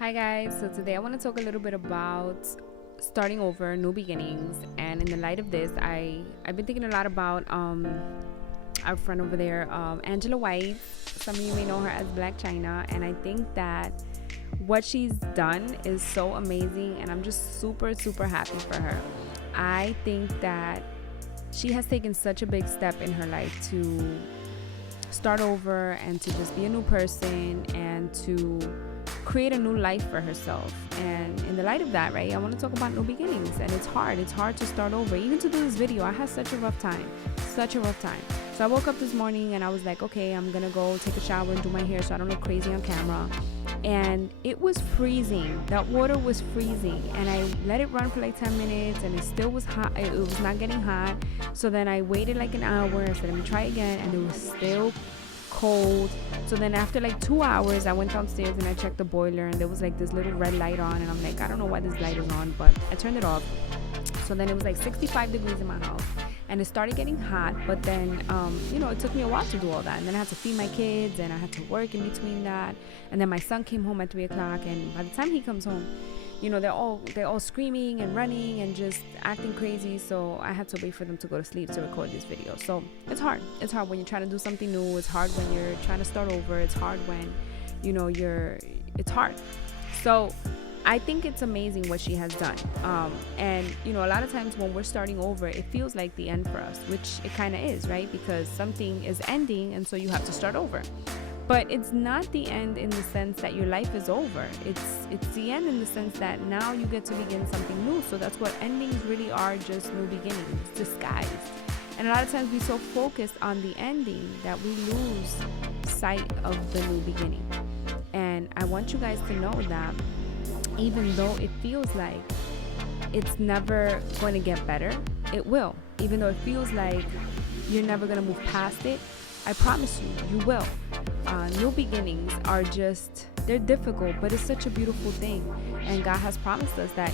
Hi guys, so today I want to talk a little bit about starting over, new beginnings, and in the light of this, I've been thinking a lot about our friend over there, Angela White. Some of you may know her as Black China, and I think that what she's done is so amazing, and I'm just super happy for her. I think that she has taken such a big step in her life to start over and to just be a new person and to create a new life for herself. And in the light of that, right, I want to talk about new beginnings. And it's hard to start over. Even to do this video, I had such a rough time. So I woke up this morning and I was like, okay, I'm gonna go take a shower and do my hair so I don't look crazy on camera. And it was freezing. That water was freezing, and I let it run for like 10 minutes and it still was hot. It was not getting hot. So then I waited like an hour. I said, let me try again, and it was still cold. So then after like 2 hours, I went downstairs and I checked the boiler, and there was like this little red light on, and I'm like, I don't know why this light is on, but I turned it off. So then it was like 65 degrees in my house, and it started getting hot. But then it took me a while to do all that, and then I had to feed my kids and I had to work in between that. And then my son came home at 3 o'clock, and by the time he comes home, they're all screaming and running and just acting crazy. So I had to wait for them to go to sleep to record this video. So it's hard when you're trying to do something new. It's hard when you're trying to start over. It's hard when it's hard. So I think it's amazing what she has done. And a lot of times when we're starting over, it feels like the end for us, which it kind of is, right? Because something is ending, and so you have to start over. But it's not the end in the sense that your life is over. It's the end in the sense that now you get to begin something new. So that's what endings really are, just new beginnings, disguised. And a lot of times we so focus on the ending that we lose sight of the new beginning. And I want you guys to know that even though it feels like it's never going to get better, it will. Even though it feels like you're never going to move past it, I promise you will. New beginnings are they're difficult, but it's such a beautiful thing. And God has promised us that,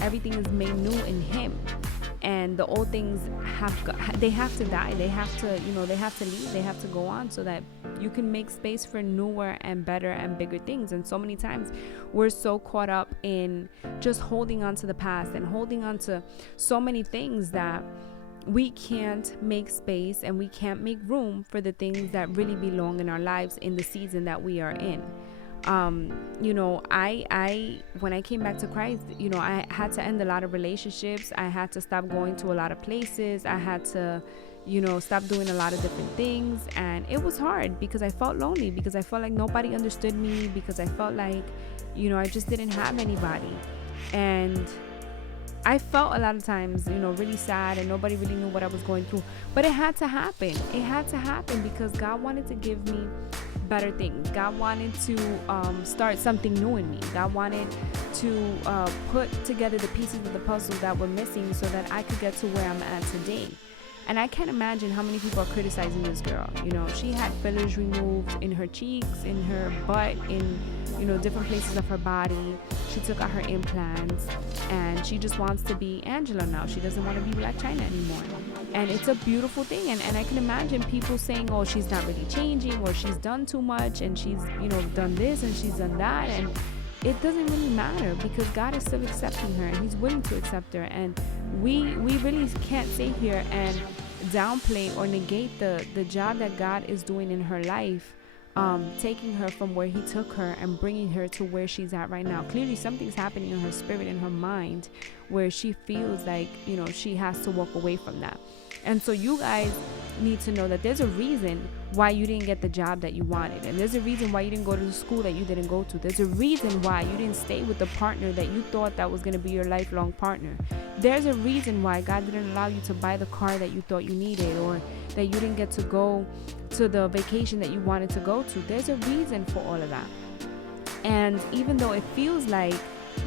everything is made new in Him. And the old things they have to die. They have to leave. They have to go on so that you can make space for newer and better and bigger things. And so many times we're so caught up in just holding on to the past and holding on to so many things that we can't make space and we can't make room for the things that really belong in our lives in the season that we are in. I when I came back to Christ, I had to end a lot of relationships. I had to stop going to a lot of places. I had to stop doing a lot of different things. And it was hard because I felt lonely, because I felt like nobody understood me, because I felt like I just didn't have anybody. And I felt a lot of times, really sad, and nobody really knew what I was going through. But it had to happen. It had to happen because God wanted to give me better things. God wanted to start something new in me. God wanted to put together the pieces of the puzzle that were missing so that I could get to where I'm at today. And I can't imagine how many people are criticizing this girl. She had fillers removed in her cheeks, in her butt, in different places of her body. She took out her implants, and she just wants to be Angela now. She doesn't want to be Black China anymore. And it's a beautiful thing. And I can imagine people saying, oh, she's not really changing, or she's done too much, and she's done this and she's done that. And it doesn't really matter, because God is still accepting her, and He's willing to accept her. And we really can't sit here and downplay or negate the job that God is doing in her life, taking her from where He took her and bringing her to where she's at right now. Clearly something's happening in her spirit, in her mind, where she feels like she has to walk away from that. And so you guys need to know that there's a reason why you didn't get the job that you wanted, and there's a reason why you didn't go to the school that you didn't go to. There's a reason why you didn't stay with the partner that you thought that was going to be your lifelong partner. There's a reason why God didn't allow you to buy the car that you thought you needed, or that you didn't get to go to the vacation that you wanted to go to. There's a reason for all of that. And even though it feels like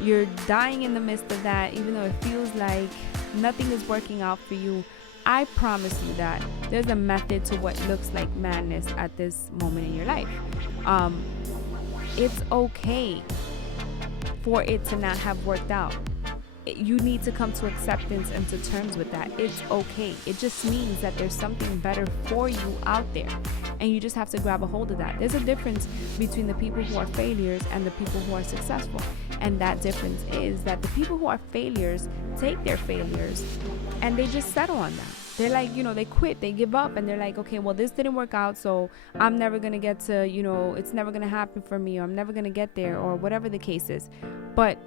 you're dying in the midst of that, even though it feels like nothing is working out for you, I promise you that there's a method to what looks like madness at this moment in your life. It's okay for it to not have worked out. You need to come to acceptance and to terms with that. It's okay. It just means that there's something better for you out there. and you just have to grab a hold of that. There's a difference between the people who are failures and the people who are successful, and that difference is that the people who are failures take their failures and they just settle on that. They're like, they quit, they give up, and they're like, okay, well, this didn't work out, so I'm never gonna get to, it's never gonna happen for me, or I'm never gonna get there, or whatever the case is. But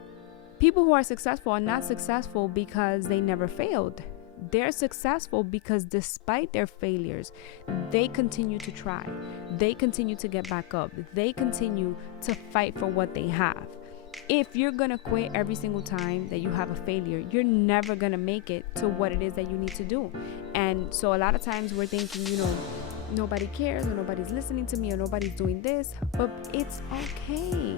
people who are successful are not successful because they never failed. They're successful because despite their failures, they continue to try. They continue to get back up. They continue to fight for what they have. If you're gonna quit every single time that you have a failure, you're never gonna make it to what it is that you need to do. And so a lot of times we're thinking, nobody cares, or nobody's listening to me, or nobody's doing this, but it's okay.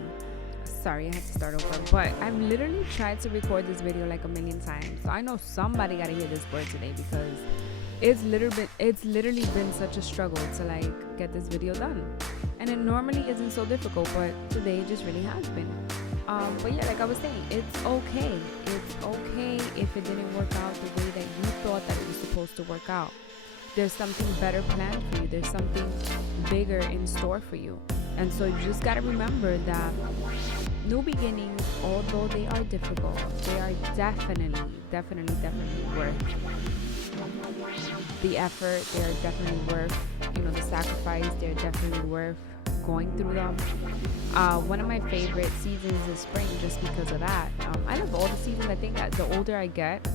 Sorry, I had to start over, but I've literally tried to record this video like a million times, so I know somebody gotta hear this word today, because it's literally been such a struggle to like get this video done. And it normally isn't so difficult, but today it just really has been. But yeah, like I was saying, it's okay. It's okay if it didn't work out the way that you thought that it was supposed to work out. There's something better planned for you. There's something bigger in store for you. And so you just gotta remember that new beginnings, although they are difficult, they are definitely worth the effort. They are definitely worth, the sacrifice. They're definitely worth going through them. One of my favorite seasons is spring, just because of that. I love all the seasons. I think that the older I get,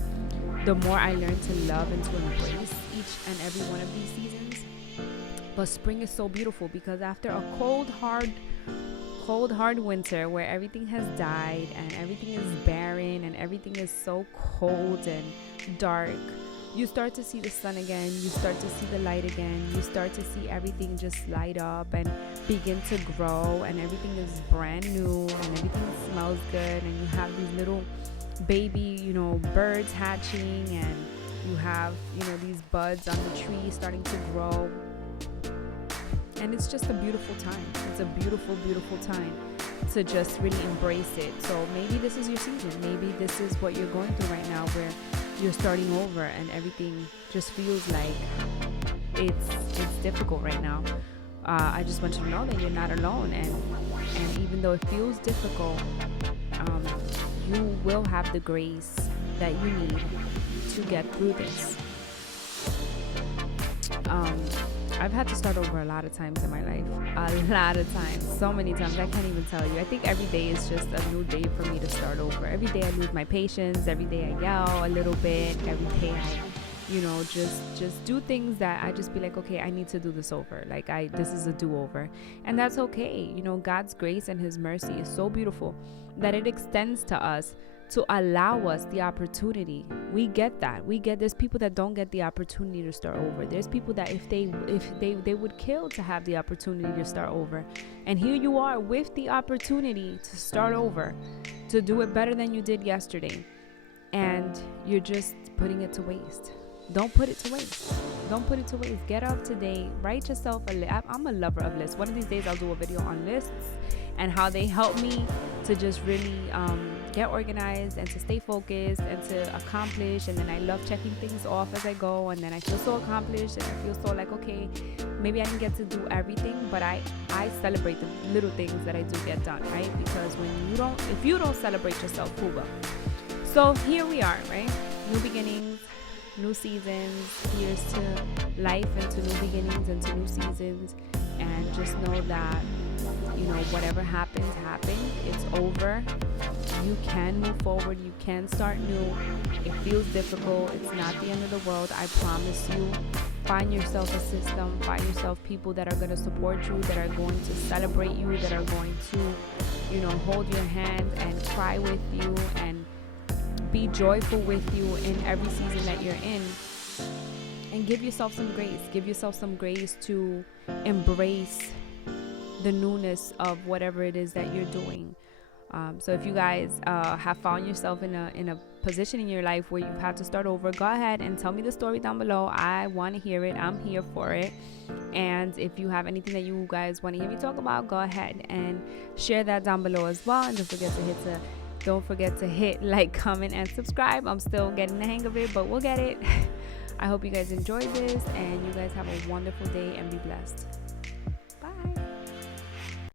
the more I learn to love and to embrace each and every one of these seasons. But spring is so beautiful because after a cold hard winter where everything has died and everything is barren and everything is so cold and dark, you start to see the sun again, you start to see the light again, you start to see everything just light up and begin to grow, and everything is brand new and everything smells good, and you have these little baby, birds hatching, and you have, these buds on the tree starting to grow. And it's just a beautiful time. It's a beautiful, beautiful time to just really embrace it. So maybe this is your season. Maybe this is what you're going through right now, where you're starting over and everything just feels like it's difficult right now. I just want you to know that you're not alone, and even though it feels difficult, you will have the grace that you need to get through this. I've had to start over a lot of times in my life. A lot of times. So many times. I can't even tell you. I think every day is just a new day for me to start over. Every day I lose my patience. Every day I yell a little bit. Every day I, just do things that I just be like, okay, I need to do this over. Like this is a do-over. And that's okay. God's grace and his mercy is so beautiful that it extends to us to allow us the opportunity. We get that. There's people that don't get the opportunity to start over. There's people that if they would kill to have the opportunity to start over. And here you are with the opportunity to start over, to do it better than you did yesterday. And you're just putting it to waste. Don't put it to waste. Don't put it to waste. Get up today. Write yourself a list. I'm a lover of lists. One of these days I'll do a video on lists and how they help me to just really get organized and to stay focused and to accomplish. And then I love checking things off as I go, and then I feel so accomplished and I feel so like, okay, maybe I didn't get to do everything, but I celebrate the little things that I do get done, right? Because if you don't celebrate yourself, who will? So here we are, right? New beginnings, new seasons. Here's to life and to new beginnings and to new seasons. And just know that whatever happened. It's over. You can move forward. You can start new. It feels difficult. It's not the end of the world. I promise you. Find yourself a system. Find yourself people that are going to support you, that are going to celebrate you, that are going to, hold your hand and cry with you and be joyful with you in every season that you're in. And give yourself some grace. Give yourself some grace to embrace the newness of whatever it is that you're doing. So if you guys have found yourself in a position in your life where you've had to start over, go ahead and tell me the story down below. I want to hear it. I'm here for it. And if you have anything that you guys want to hear me talk about, go ahead and share that down below as well. And don't forget to hit like, comment, and subscribe. I'm still getting the hang of it, but we'll get it. I hope you guys enjoyed this, and you guys have a wonderful day and be blessed.